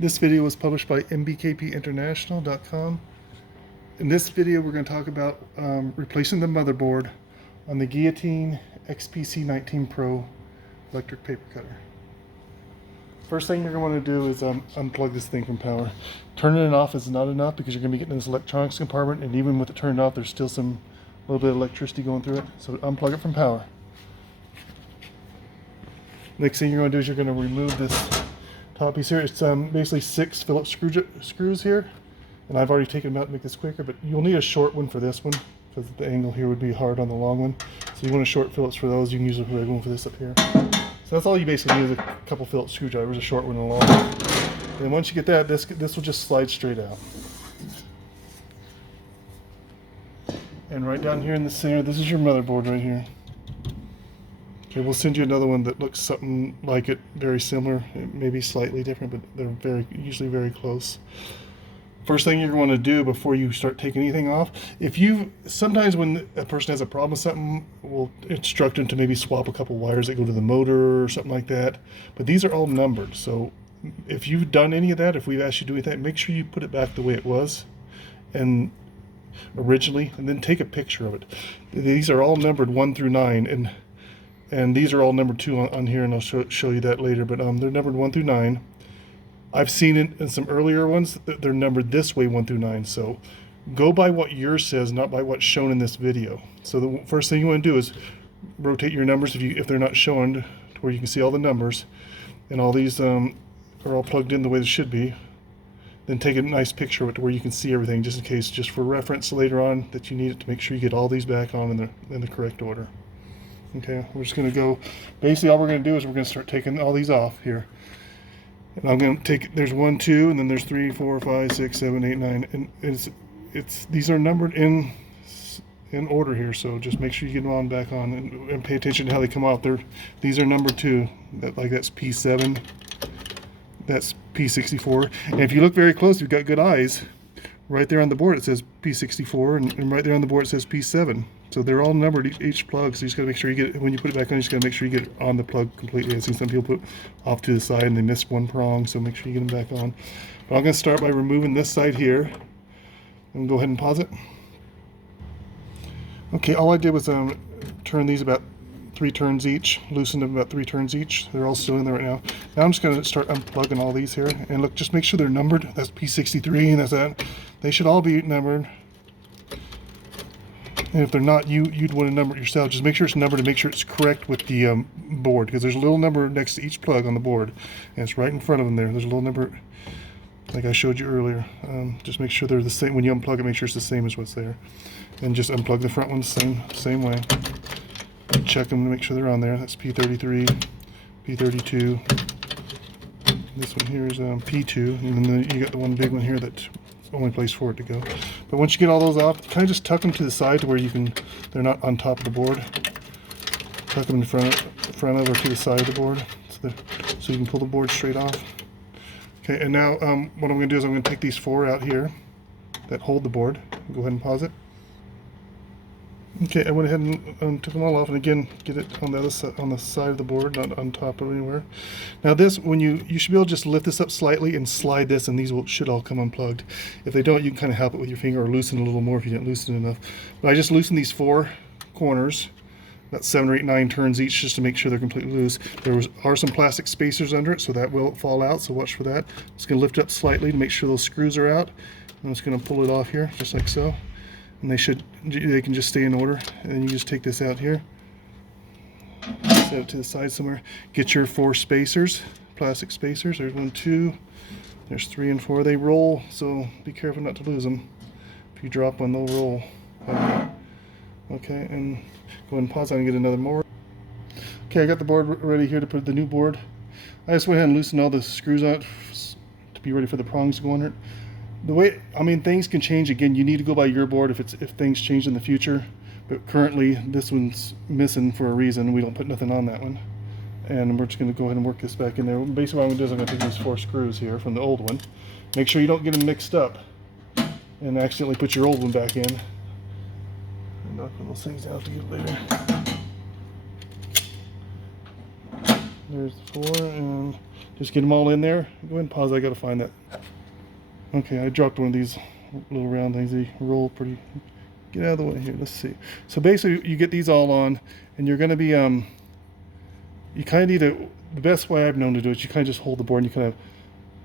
This video was published by mbkpinternational.com. In this video, we're going to talk about replacing the motherboard on the Guillotine XPC19 Pro electric paper cutter. First thing you're going to want to do is unplug this thing from power. Turning it off is not enough because you're going to be getting this electronics compartment, and even with it turned off, there's still a little bit of electricity going through it. So unplug it from power. Next thing you're going to do is you're going to remove this top piece here. It's basically 6 Phillips screws here, and I've already taken them out to make this quicker, but you'll need a short one for this one because the angle here would be hard on the long one. So you want a short Phillips for those. You can use a regular one for this up here. So that's all you basically need is a couple Phillips screwdrivers, a short one and a long one. And once you get that, this will just slide straight out. And right down here in the center, this is your motherboard right here. Okay, we'll send you another one that looks something like it, very similar. It may be slightly different, but they're usually very close. First thing you're going to do before you start taking anything off, sometimes when a person has a problem with something, we'll instruct them to maybe swap a couple wires that go to the motor or something like that. But these are all numbered, so if you've done any of that, if we've asked you to do anything, make sure you put it back the way it was and originally, and then take a picture of it. These are all numbered 1 through 9, and these are all numbered 2 on here, and I'll show you that later, but they're numbered 1 through 9. I've seen it in some earlier ones that they're numbered this way 1 through 9, so go by what yours says, not by what's shown in this video. So the first thing you want to do is rotate your numbers if they're not shown to where you can see all the numbers, and all these are all plugged in the way they should be. Then take a nice picture of it to where you can see everything, just in case, just for reference later on that you need it to make sure you get all these back on in the correct order. Okay, we're just going to go, basically all we're going to do is we're going to start taking all these off here. And I'm going to take, there's 1, 2, and then there's 3, 4, 5, 6, 7, 8, 9, and these are numbered in order here, so just make sure you get them on back on and pay attention to how they come off. These are numbered 2, that's P7, that's P64, and if you look very close, you've got good eyes. Right there on the board it says P64, and right there on the board it says P7. So they're all numbered, each plug, so you just gotta make sure you get it, when you put it back on, you just gotta make sure you get it on the plug completely. I've seen some people put off to the side and they missed one prong, so make sure you get them back on. But I'm gonna start by removing this side here, and go ahead and pause it. Okay, all I did was turn these about 3 turns each, loosen them about 3 turns each. They're all still in there right now. Now I'm just going to start unplugging all these here, and look, just make sure they're numbered. That's P63 and that's that. They should all be numbered. And if they're not, you'd want to number it yourself. Just make sure it's numbered and make sure it's correct with the board, because there's a little number next to each plug on the board, and it's right in front of them there. There's a little number like I showed you earlier. Just make sure they're the same. When you unplug it, make sure it's the same as what's there. And just unplug the front ones same way. Check them to make sure they're on there. That's P33, P32. This one here is P2, and then you got the one big one here that's the only place for it to go. But once you get all those off, kind of just tuck them to the side to where they're not on top of the board. Tuck them in front of or to the side of the board, so you can pull the board straight off. Okay, and now what I'm going to do is I'm going to take these 4 out here that hold the board. Go ahead and pause it. Okay, I went ahead and took them all off, and again, get it on the other side, on the side of the board, not on top of anywhere. Now this, when you should be able to just lift this up slightly and slide this, and these should all come unplugged. If they don't, you can kind of help it with your finger or loosen a little more if you didn't loosen it enough. But I just loosened these 4 corners, about 7 or 8, 9 turns each, just to make sure they're completely loose. There are some plastic spacers under it, so that will fall out, so watch for that. I'm just going to lift it up slightly to make sure those screws are out. I'm just going to pull it off here, just like so. And they can just stay in order. And then you just take this out here, set it to the side somewhere. Get your 4 spacers, plastic spacers. There's 1, 2, there's 3 and 4. They roll, so be careful not to lose them. If you drop one, they'll roll. Okay, and go ahead and pause on and get another board. Okay, I got the board ready here to put the new board. I just went ahead and loosened all the screws out to be ready for the prongs to go under it. Things can change. Again, you need to go by your board if things change in the future. But currently, this one's missing for a reason. We don't put nothing on that one. And we're just going to go ahead and work this back in there. Basically, what I'm going to do is I'm going to take these 4 screws here from the old one. Make sure you don't get them mixed up and accidentally put your old one back in. And knock those things out to get later. There's the 4, and Just get them all in there. Go ahead and pause. I gotta find that. Okay, I dropped one of these little round things. They roll pretty. Get out of the way here. Let's see. So basically, you get these all on, and you're gonna be you kind of need to. The best way I've known to do it, you kind of just hold the board and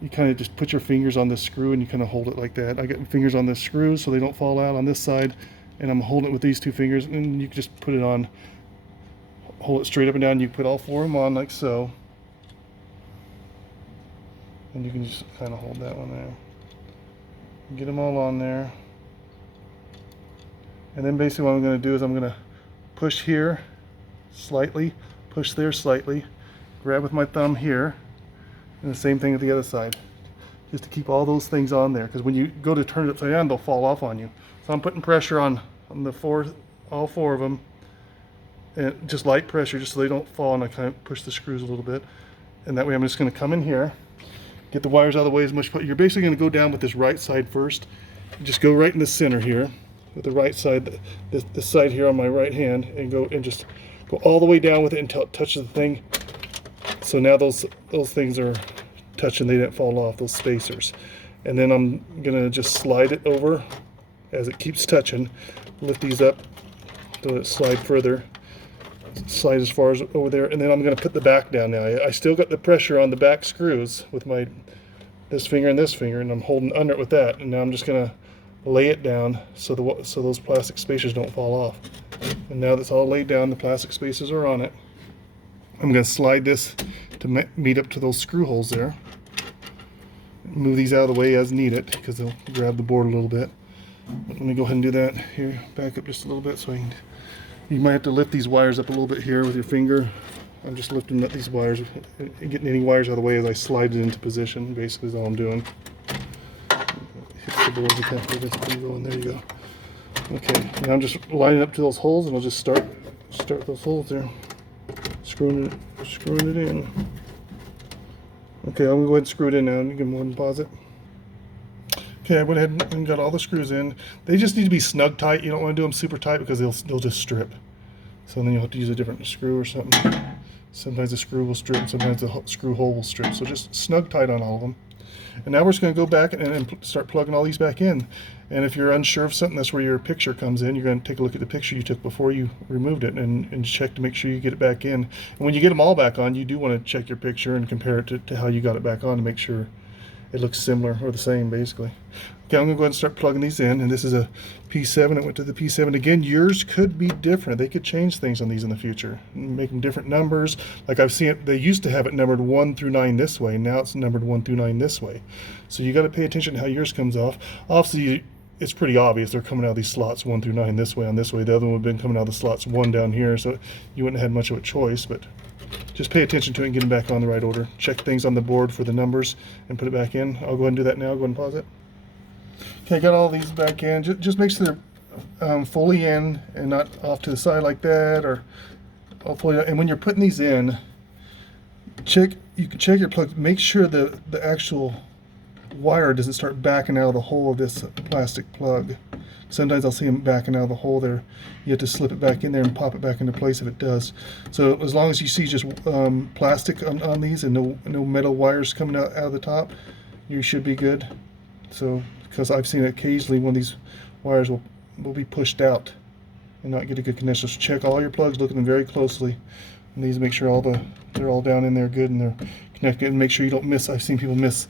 you kind of just put your fingers on this screw and you kind of hold it like that. I got my fingers on this screw so they don't fall out on this side, and I'm holding it with these two fingers, and you can just put it on, hold it straight up and down. You put all four of them on like so, and you can just kind of hold that one there. Get them all on there, and then basically what I'm going to do is I'm going to push here slightly, push there slightly, grab with my thumb here, and the same thing at the other side, just to keep all those things on there, because when you go to turn it upside down, they'll fall off on you. So I'm putting pressure on all four of them, and just light pressure, just so they don't fall, and I kind of push the screws a little bit, and that way I'm just going to come in here, get the wires out of the way as much. You're basically going to go down with this right side first. Just go right in the center here with the right side, this side here on my right hand, and go all the way down with it until it touches the thing. So now those things are touching, they didn't fall off, those spacers. And then I'm gonna just slide it over as it keeps touching. Lift these up, let it slide further, slide as far as over there, and then I'm gonna put the back down now. I still got the pressure on the back screws with this finger, and I'm holding under it with that. And now I'm just gonna lay it down so those plastic spacers don't fall off. And now that's all laid down, the plastic spacers are on it. I'm going to slide this to meet up to those screw holes there. Move these out of the way as needed, because they'll grab the board a little bit. But let me go ahead and do that here. Back up just a little bit so you might have to lift these wires up a little bit here with your finger. I'm just lifting up these wires and getting any wires out of the way as I slide it into position. Basically is all I'm doing. Hit the board, there you go. Okay, now I'm just lining up to those holes, and I'll just start those holes there. Screwing it in. Okay, I'm going to go ahead and screw it in now. You can go ahead and pause it. Okay, I went ahead and got all the screws in. They just need to be snug tight. You don't want to do them super tight because they'll just strip. So then you'll have to use a different screw or something. Sometimes the screw will strip, sometimes the screw hole will strip. So just snug tight on all of them. And now we're just going to go back and start plugging all these back in. And if you're unsure of something, that's where your picture comes in. You're going to take a look at the picture you took before you removed it and check to make sure you get it back in. And when you get them all back on, you do want to check your picture and compare it to how you got it back on to make sure it looks similar or the same, basically. Okay, I'm going to go ahead and start plugging these in. And this is a P7. It went to the P7. Again, yours could be different. They could change things on these in the future, make them different numbers. Like I've seen it, they used to have it numbered 1 through 9 this way. Now it's numbered 1 through 9 this way. So you got to pay attention to how yours comes off. Obviously, it's pretty obvious they're coming out of these slots 1 through 9 this way on this way. The other one would have been coming out of the slots 1 down here, so you wouldn't have had much of a choice. But just pay attention to it and get them back on the right order. Check things on the board for the numbers and put it back in. I'll go ahead and do that now. Go ahead and pause it. Okay, I got all these back in. Just make sure they're fully in and not off to the side like that, or fully. And when you're putting these in, you can check your plug. Make sure the actual wire doesn't start backing out of the hole of this plastic plug. Sometimes I'll see them backing out of the hole there. You have to slip it back in there and pop it back into place if it does. So as long as you see just plastic on these and no metal wires coming out of the top, you should be good. So, because I've seen occasionally when these wires will be pushed out and not get a good connection. So check all your plugs, look at them very closely. And these, make sure they're all down in there good and they're connected, and make sure you don't miss. I've seen people miss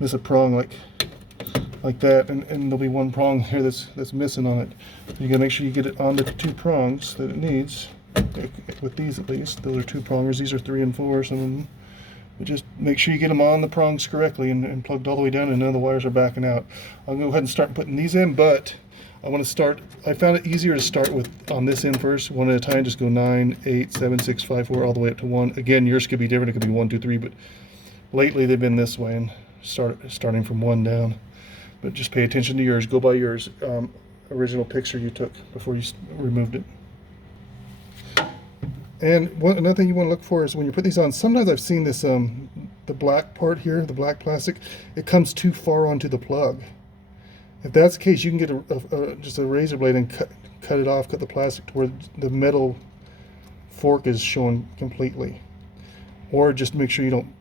a prong like that, and there'll be one prong here that's missing on it. You gotta make sure you get it on the 2 prongs that it needs. With these at least, those are 2 prongers. These are 3 and 4. Some of them. But just make sure you get them on the prongs correctly and plugged all the way down, and none of the wires are backing out. I'll go ahead and start putting these in, but I want to start. I found it easier to start with on this end first, one at a time. Just go 9, 8, 7, 6, 5, 4, all the way up to 1. Again, yours could be different. It could be 1, 2, 3, but lately they've been this way, and starting from 1 down. But just pay attention to yours. Go by yours original picture you took before you removed it. And another thing you want to look for is when you put these on, sometimes I've seen this, the black part here, the black plastic, it comes too far onto the plug. If that's the case, you can get just a razor blade and cut it off, cut the plastic to where the metal fork is showing completely. Or just make sure you don't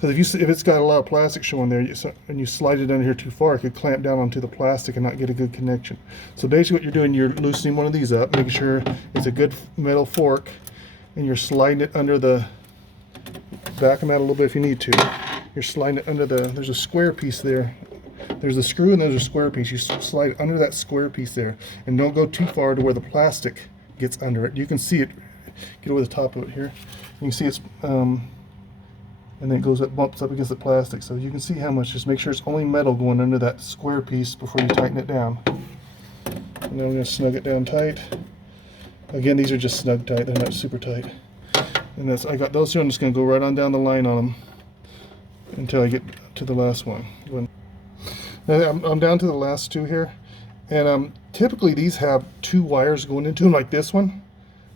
because if it's got a lot of plastic showing there and you slide it under here too far, it could clamp down onto the plastic and not get a good connection. So basically what you're doing, you're loosening one of these up, making sure it's a good metal fork, and you're sliding it under the, back them out a little bit if you need to. You're sliding it under the, there's a square piece there. There's a screw and there's a square piece. You slide it under that square piece there, and don't go too far to where the plastic gets under it. You can see it, get over the top of it here. You can see it's, and then it goes up, bumps up against the plastic. So you can see how much, just make sure it's only metal going under that square piece before you tighten it down. And then we're going to snug it down tight. Again, these are just snug tight, they're not super tight. And that's, I got those two, I'm just going to go right on down the line on them until I get to the last one. Now I'm down to the last two here, and typically these have two wires going into them like this one,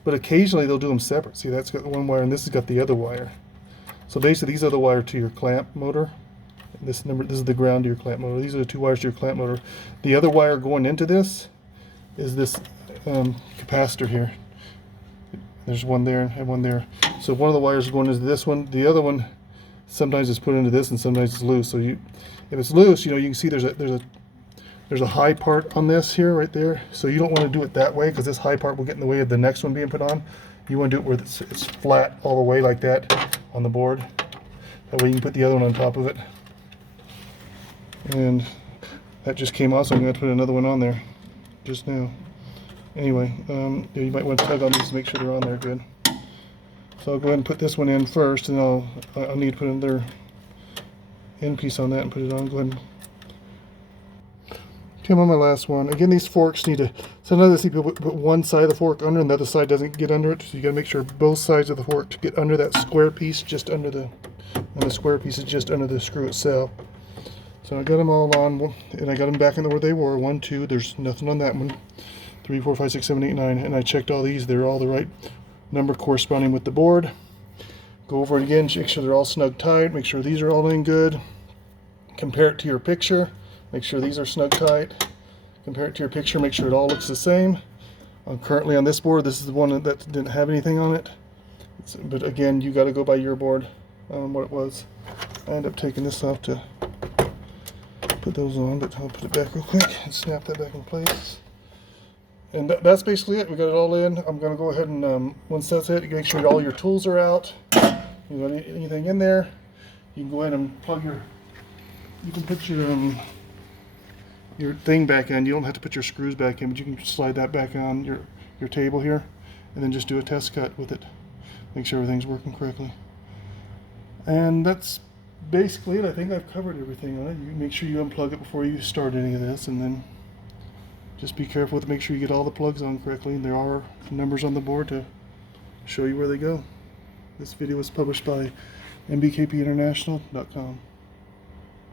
but occasionally they'll do them separate. See, that's got the one wire and this has got the other wire. So basically these are the wire to your clamp motor. This is the ground to your clamp motor. These are the two wires to your clamp motor. The other wire going into this is this capacitor here. There's one there and one there. So one of the wires is going into this one. The other one sometimes is put into this and sometimes it's loose. So if it's loose, you know, you can see there's a high part on this here right there. So you don't want to do it that way because this high part will get in the way of the next one being put on. You want to do it where it's flat all the way like that on the board. That way you can put the other one on top of it. And that just came off, so I'm going to put another one on there just now. Anyway, yeah, you might want to tug on these to make sure they're on there good. So I'll go ahead and put this one in first, and I'll need to put another end piece on that and put it on. Go ahead and okay, I'm on my last one. Again, these forks need to, sometimes I see people put one side of the fork under and the other side doesn't get under it. So you got to make sure both sides of the fork to get under that square piece, just under the, and the square piece is just under the screw itself. So I got them all on, and I got them back in where they were. 1, 2, there's nothing on that one. 3, 4, 5, 6, 7, 8, 9, and I checked all these. They're all the right number corresponding with the board. Go over it again, make sure they're all snug tight, make sure these are all in good. Compare it to your picture, make sure these are snug tight. Compare it to your picture, make sure it all looks the same. Currently on this board, this is the one that didn't have anything on it. But again, you got to go by your board, what it was. I ended up taking this off to put those on, but I'll put it back real quick and snap that back in place. And that's basically it. We got it all in. I'm going to go ahead and, once that's it, you make sure all your tools are out. You got anything in there, you can go ahead and plug you can put your thing back in. You don't have to put your screws back in, but you can slide that back on your table here, and then just do a test cut with it. Make sure everything's working correctly. And that's basically it. I think I've covered everything on it. You make sure you unplug it before you start any of this, and then just be careful to make sure you get all the plugs on correctly. And there are numbers on the board to show you where they go. This video was published by mbkpinternational.com.